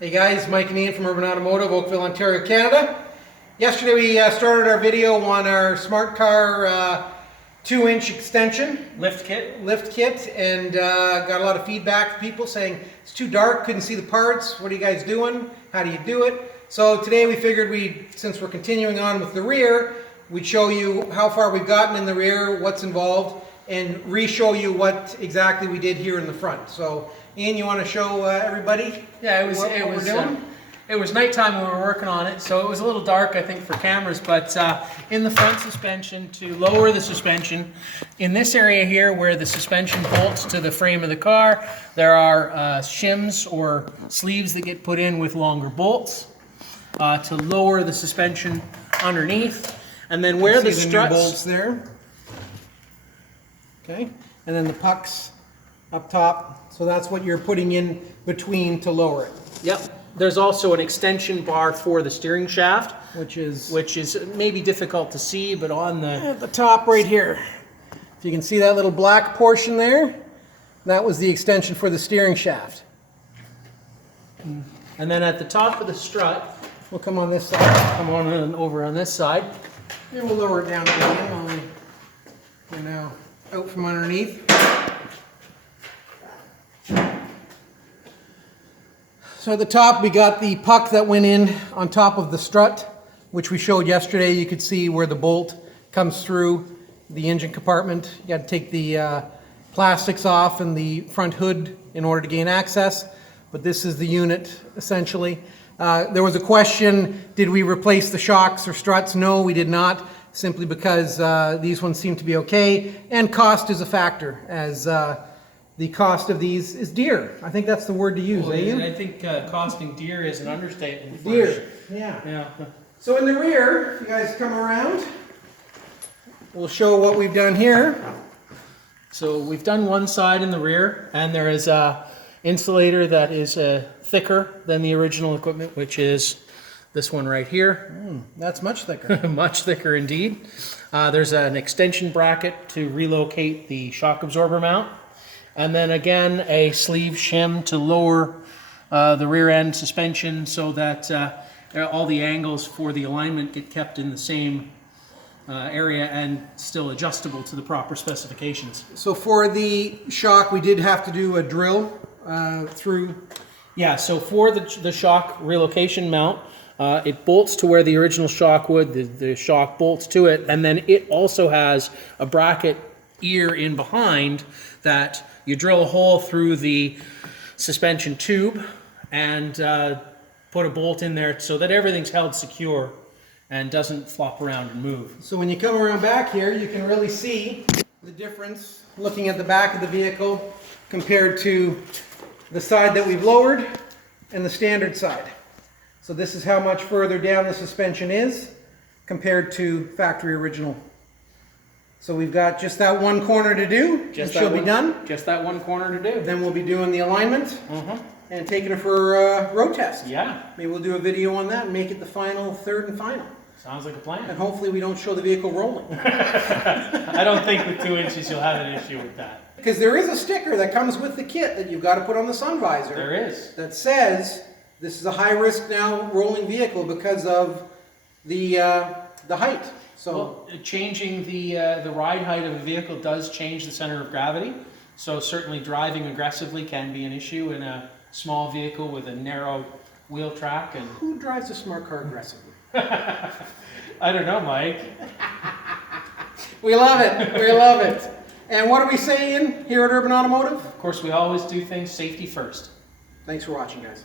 Hey guys, Mike and Ian from Urban Automotive, Oakville, Ontario, Canada. Yesterday we started our video on our Smart Car 2-inch extension lift kit, and got a lot of feedback from people saying it's too dark, couldn't see the parts. What are you guys doing? How do you do it? So today we figured since we're continuing on with the rear, we'd show you how far we've gotten in the rear, what's involved, and re-show you what exactly we did here in the front. So Ian, you want to show everybody? Yeah, it was nighttime when we were working on it, so it was a little dark, I think, for cameras. But in the front suspension, to lower the suspension, in this area here where the suspension bolts to the frame of the car, there are shims or sleeves that get put in with longer bolts to lower the suspension underneath. And then where the struts, bolts there. Okay, and then the pucks up top. So that's what you're putting in between to lower it. Yep. There's also an extension bar for the steering shaft, which is maybe difficult to see, but on at the top right here, if you can see that little black portion there, that was the extension for the steering shaft. And then at the top of the strut, we'll come on this side. Come on and over on this side, and we'll lower it down again while we're now out from underneath. So at the top we got the puck that went in on top of the strut, which we showed yesterday. You could see where the bolt comes through the engine compartment. You got to take the plastics off and the front hood in order to gain access, but this is the unit essentially. There was a question, did we replace the shocks or struts? No, we did not, simply because these ones seem to be okay, and cost is a factor, as the cost of these is dear. I think that's the word to use, well, I think costing dear is an understatement. Dear, yeah. So in the rear, if you guys come around, we'll show what we've done here. So we've done one side in the rear, and there is a insulator that is thicker than the original equipment, which is this one right here. That's much thicker. Much thicker indeed. There's an extension bracket to relocate the shock absorber mount. And then again, a sleeve shim to lower the rear end suspension so that all the angles for the alignment get kept in the same area and still adjustable to the proper specifications. So for the shock, we did have to do a drill through. Yeah, so for the shock relocation mount, it bolts to where the original shock would, the shock bolts to it, and then it also has a bracket ear in behind that you drill a hole through the suspension tube and put a bolt in there so that everything's held secure and doesn't flop around and move. So when you come around back here, you can really see the difference looking at the back of the vehicle compared to the side that we've lowered and the standard side. So this is how much further down the suspension is compared to factory original. So we've got just that one corner to do, and she'll be done. Just that one corner to do. Then we'll be doing the alignment and taking it for a road test. Yeah. Maybe we'll do a video on that and make it the final, third and final. Sounds like a plan. And hopefully we don't show the vehicle rolling. I don't think with 2 inches you'll have an issue with that. Because there is a sticker that comes with the kit that you've got to put on the sun visor. There is. That says this is a high risk now rolling vehicle because of the height. So well, changing the ride height of a vehicle does change the center of gravity. So certainly driving aggressively can be an issue in a small vehicle with a narrow wheel track. And who drives a smart car aggressively? I don't know, Mike. We love it. We love it. And what are we saying here at Urban Automotive? Of course, we always do things safety first. Thanks for watching, guys.